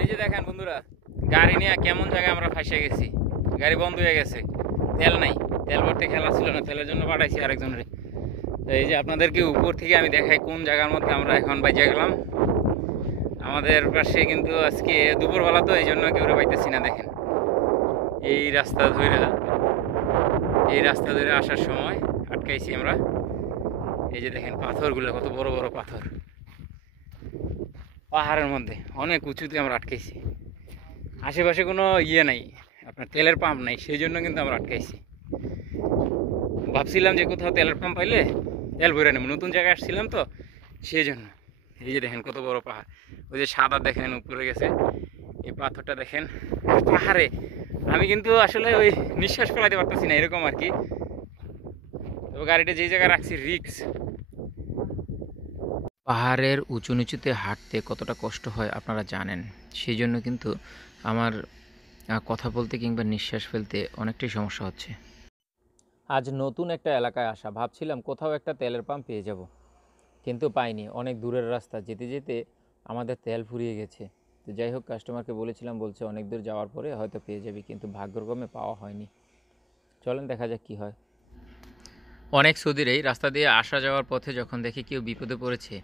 এই যে দেখেন বন্ধুরা, গাড়ি নিয়ে কেমন জায়গায় আমরা ফাঁসে গেছি। গাড়ি বন্ধ হয়ে গেছে, তেল নাই, তেল ভরতে খেলা ছিল না, তেলের জন্য পাঠাইছি আরেকজনের। তো এই যে আপনাদেরকে উপর থেকে আমি দেখাই কোন জায়গার মধ্যে আমরা এখন বাইজে গেলাম। আমাদের পাশে কিন্তু আজকে দুপুরবেলা, তো এই জন্য কেউ পাইতেছি না। দেখেন এই রাস্তা ধরে আসার সময় আটকাইছি আমরা। এই যে দেখেন পাথরগুলো, কত বড় বড় পাথর, পাহাড়ের মধ্যে অনেক উঁচুতে আমরা আটকাইছি। আশেপাশে কোনো নাই, আপনার তেলের পাম্প নাই, সেই জন্য কিন্তু আমরা আটকাইছি। ভাবছিলাম যে কোথাও তেলের পাম্প পাইলে তেল ভরে নেব, নতুন জায়গায় আসছিলাম তো সেই জন্য। এই যে দেখেন কত বড় পাহাড়, ওই যে সাদা দেখেন উপরে গেছে, এই পাথরটা দেখেন পাহাড়ে। আমি কিন্তু আসলে ওই নিঃশ্বাস ফেলাতে পারতেছি না, এরকম আর কি। তবে গাড়িটা যেই জায়গায় রাখছি রিক্স। পাহাড়ের উঁচু নিচুতে হাঁটতে কতটা কষ্ট হয় আপনারা জানেন, সেই জন্য কিন্তু আমার কথা বলতে কিংবা নিঃশ্বাস ফেলতে অনেকটাই সমস্যা হচ্ছে। আজ নতুন একটা এলাকায় আসা, ভাবছিলাম কোথাও একটা তেলের পাম্প পেয়ে যাব, কিন্তু পাইনি। অনেক দূরের রাস্তা, যেতে যেতে আমাদের তেল ফুরিয়ে গেছে। তো যাই হোক, কাস্টমারকে বলেছিলাম, বলছে অনেক দূর যাওয়ার পরে হয়তো পেয়ে যাবি, কিন্তু ভাগ্যক্রমে পাওয়া হয়নি। চলেন দেখা যাক কী হয়। অনেক সৌদির এই রাস্তা দিয়ে আসা যাওয়ার পথে যখন দেখি কেউ বিপদে পড়েছে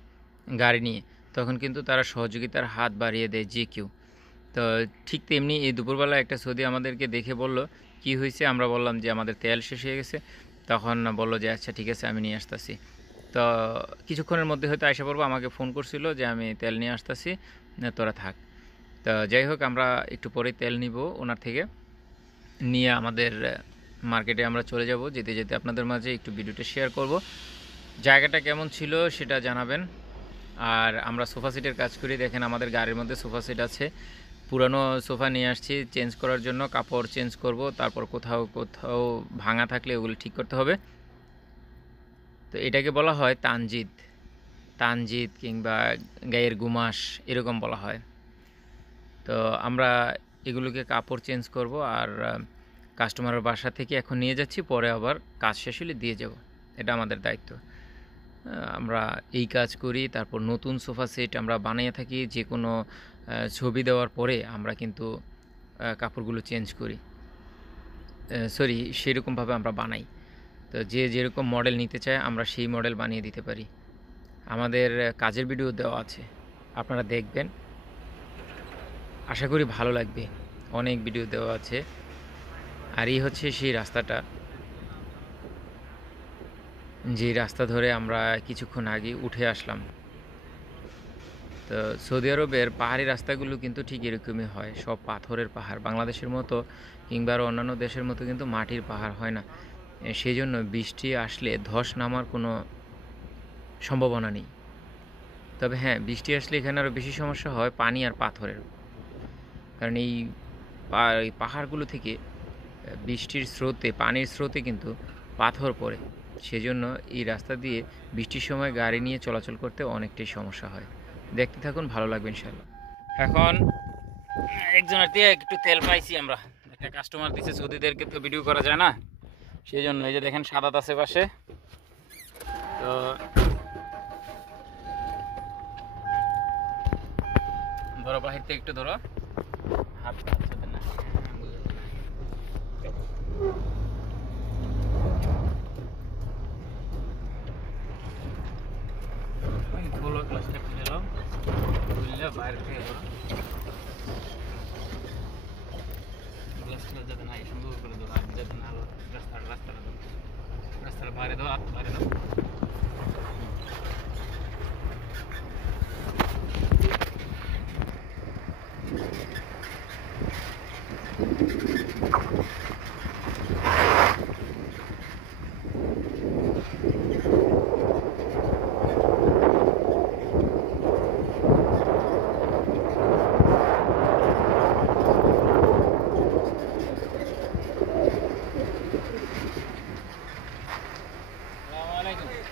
গাড়ি নিয়ে, তখন কিন্তু তারা সহযোগিতার হাত বাড়িয়ে দেয় যে কেউ। তো ঠিক তেমনি এই দুপুরবেলা একটা সৌদি আমাদেরকে দেখে বলল, কি হয়েছে? আমরা বললাম যে আমাদের তেল শেষ হয়ে গেছে। তখন বলল যে আচ্ছা ঠিক আছে, আমি নিয়ে আসতেছি। তো কিছুক্ষণের মধ্যে হয়তো আইসা পড়বো। আমাকে ফোন করছিল যে আমি তেল নিয়ে আসতেছি, তোরা থাক। তো যাই হোক, আমরা একটু পরেই তেল নিব ওনার থেকে, নিয়ে আমাদের মার্কেটে আমরা চলে যাব। যেতে যেতে আপনাদের মাঝে একটু ভিডিওটা শেয়ার করব। জায়গাটা কেমন ছিল সেটা জানাবেন। আর আমরা সোফা সেটের কাজ করি। দেখেন আমাদের গাড়ির মধ্যে সোফা সেট আছে, পুরানো সোফা নিয়ে আসছি চেঞ্জ করার জন্য। কাপড় চেঞ্জ করব, তারপর কোথাও কোথাও ভাঙা থাকলে ওগুলো ঠিক করতে হবে। তো এটাকে বলা হয় তানজিদ, তানজিদ কিংবা গায়ের গুমাস, এরকম বলা হয়। তো আমরা এগুলোকে কাপড় চেঞ্জ করব, আর কাস্টমারের বাসা থেকে এখন নিয়ে যাচ্ছি, পরে আবার কাজ শেষ হলে দিয়ে যাব। এটা আমাদের দায়িত্ব। আমরা এই কাজ করি। তারপর নতুন সোফা সেট আমরা বানিয়ে থাকি। যে কোনো ছবি দেওয়ার পরে আমরা কিন্তু কাপড়গুলো চেঞ্জ করি, সেরকমভাবে আমরা বানাই। তো যে যেরকম মডেল নিতে চায় আমরা সেই মডেল বানিয়ে দিতে পারি। আমাদের কাজের ভিডিও দেওয়া আছে, আপনারা দেখবেন, আশা করি ভালো লাগবে। অনেক ভিডিও দেওয়া আছে। আর এই হচ্ছে সেই রাস্তাটা, যে রাস্তা ধরে আমরা কিছুক্ষণ আগে উঠে আসলাম। তো সৌদি আরবের পাহাড়ি রাস্তাগুলো কিন্তু ঠিক এরকমই হয়, সব পাথরের পাহাড়। বাংলাদেশের মতো কিংবা আরও অন্যান্য দেশের মতো কিন্তু মাটির পাহাড় হয় না। সেই জন্য বৃষ্টি আসলে ধস নামার কোনো সম্ভাবনা নেই। তবে হ্যাঁ, বৃষ্টি আসলে এখানে আরও বেশি সমস্যা হয় পানি আর পাথরের, কারণ এই পাহাড়গুলো থেকে বৃষ্টির স্রোতে, পানির স্রোতে কিন্তু পাথর পড়ে। সেজন্য এই রাস্তা দিয়ে বৃষ্টির সময় গাড়ি নিয়ে চলাচল করতে অনেকটাই সমস্যা হয়। দেখতে থাকুন, ভালো লাগবে ইনশাল্লাহ। এখন একজনের দিয়ে একটু তেল পাইছি আমরা, একটা কাস্টমার দিচ্ছে। সৌদিদেরকে তো ভিডিও করা যায় না, সেই জন্য। এই যে দেখেন সাদাত আছে পাশে। তো ধরো বাহির থেকে একটু ধরো, হাত পাচ্ছে না। খোলো গ্লাসটা, খুলে নাও, খুললে বাইরে থেকে ধরো। গ্লাসটা যাতে না সুন্দর করে ধরো, আর যাতে না আলো রাস্তাটা ধরো, রাস্তাটা বাইরে দাও, আর বাইরে দাও। আসসালামু আলাইকুম।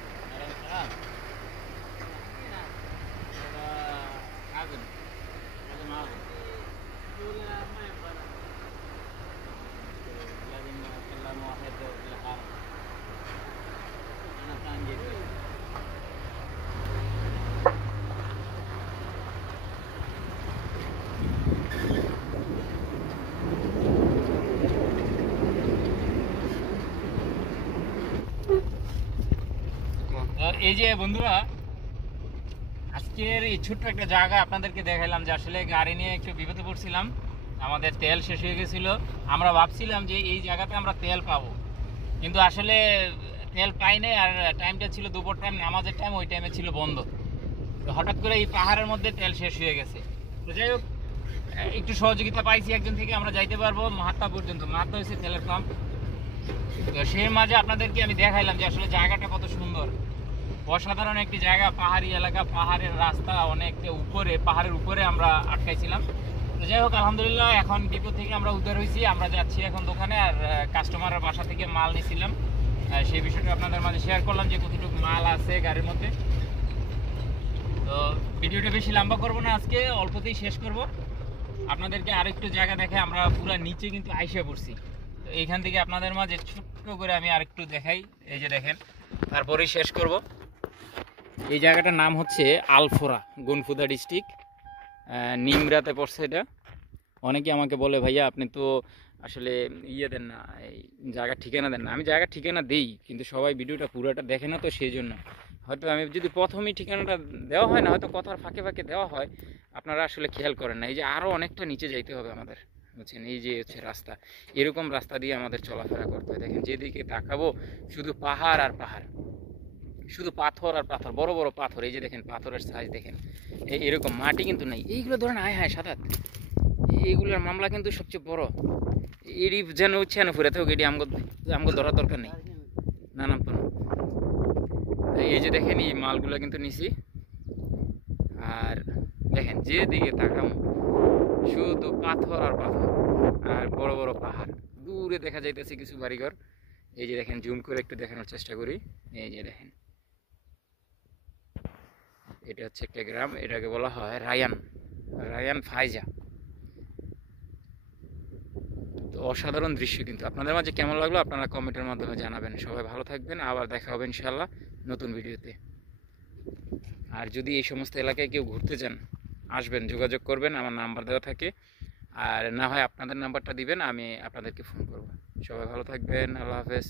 এই যে বন্ধুরা, আজকের এই ছোট্ট একটা জায়গা আপনাদেরকে দেখালাম যে আসলে গাড়ি নিয়ে একটু বিপদে পড়ছিলাম, আমাদের তেল শেষ হয়ে গেছিল। আমরা ভাবছিলাম যে এই জায়গাতে আমরা তেল পাবো, কিন্তু আসলে তেল পাই নাই। আর টাইমটা ছিল দুপুর টাইম, নামাজের টাইম, ওই টাইমে ছিল বন্ধ। তো হঠাৎ করে এই পাহাড়ের মধ্যে তেল শেষ হয়ে গেছে। তো যাই হোক, একটু সহযোগিতা পাইছি একজন থেকে, আমরা যাইতে পারবো মাহাত্মা পর্যন্ত। মাহাত্মা হয়েছে তেলের পাম্প। তো সেই মাঝে আপনাদেরকে আমি দেখাইলাম যে আসলে জায়গাটা কত সুন্দর, অসাধারণ একটি জায়গা। পাহাড়ি এলাকা, পাহাড়ের রাস্তা অনেক উপরে, পাহাড়ের উপরে আমরা আটকাইছিলাম। তো যাই হোক, আলহামদুলিল্লাহ এখন বিপদ থেকে আমরা উদ্ধার হয়েছি। আমরা যাচ্ছি এখন দোকানে, আর কাস্টমারের বাসা থেকে মাল নিয়েছিলাম, সেই বিষয়টা আপনাদের মাঝে শেয়ার করলাম যে কতটুকু মাল আছে গাড়ির মধ্যে। তো ভিডিওটা বেশি লম্বা করবো না, আজকে অল্পতেই শেষ করব। আপনাদেরকে আরেকটু জায়গা দেখে আমরা পুরো নিচে কিন্তু আইসা পড়ছি। তো এইখান থেকে আপনাদের মাঝে ছোট্ট করে আমি আরেকটু দেখাই, এই যে দেখেন, তারপরেই শেষ করব। এই জায়গাটার নাম হচ্ছে আলফোরা, গনফুদা ডিস্ট্রিক্ট, নিমরাতে পড়ছে এটা। অনেকে আমাকে বলে ভাইয়া আপনি তো আসলে দেন না, এই জায়গার ঠিকানা দেন না। আমি জায়গার ঠিকানা দিই, কিন্তু সবাই ভিডিওটা পুরোটা দেখে না, তো সেই জন্য হয়তো আমি যদি প্রথমেই ঠিকানাটা দেওয়া হয় না, হয়তো কথার ফাঁকে ফাঁকে দেওয়া হয়, আপনারা আসলে খেয়াল করেন না। এই যে আরও অনেকটা নিচে যাইতে হবে আমাদের, বুঝছেন? এই যে হচ্ছে রাস্তা, এরকম রাস্তা দিয়ে আমাদের চলাফেরা করতে হয়। দেখেন যেদিকে তাকাবো শুধু পাহাড় আর পাহাড়, শুধু পাথর আর পাথর, বড় বড় পাথর। এই যে দেখেন পাথরের সাইজ দেখেন, এরকম মাটি কিন্তু নেই। এইগুলো ধরেন আয় হায় সাদাত, এইগুলোর মামলা কিন্তু সবচেয়ে বড়। এডি যেন হচ্ছে না ফুরে থাকুক, এডি আমগো ধরার দরকার নেই, না নাম তো না। এই যে দেখেন এই মালগুলো কিন্তু নিছি। আর দেখেন যেদিকে তাকাম শুধু পাথর আর পাথর, আর বড় বড় পাহাড়। দূরে দেখা যাইতেছে কিছু বাড়িঘর। এই যে দেখেন, জুম করে একটু দেখানোর চেষ্টা করি। এই যে দেখেন, এটা হচ্ছে একটা গ্রাম, এটাকে বলা হয় রায়ান ফাইজা। তো অসাধারণ দৃশ্য কিন্তু। আপনাদের মাঝে কেমন লাগলো আপনারা কমেন্টের মাধ্যমে জানাবেন। সবাই ভালো থাকবেন, আবার দেখা হবে ইনশাল্লাহ নতুন ভিডিওতে। আর যদি এই সমস্ত এলাকায় কেউ ঘুরতে চান, আসবেন, যোগাযোগ করবেন, আমার নাম্বার দেওয়া থাকে। আর না হয় আপনাদের নাম্বারটা দিবেন, আমি আপনাদেরকে ফোন করব। সবাই ভালো থাকবেন, আল্লাহ হাফেজ।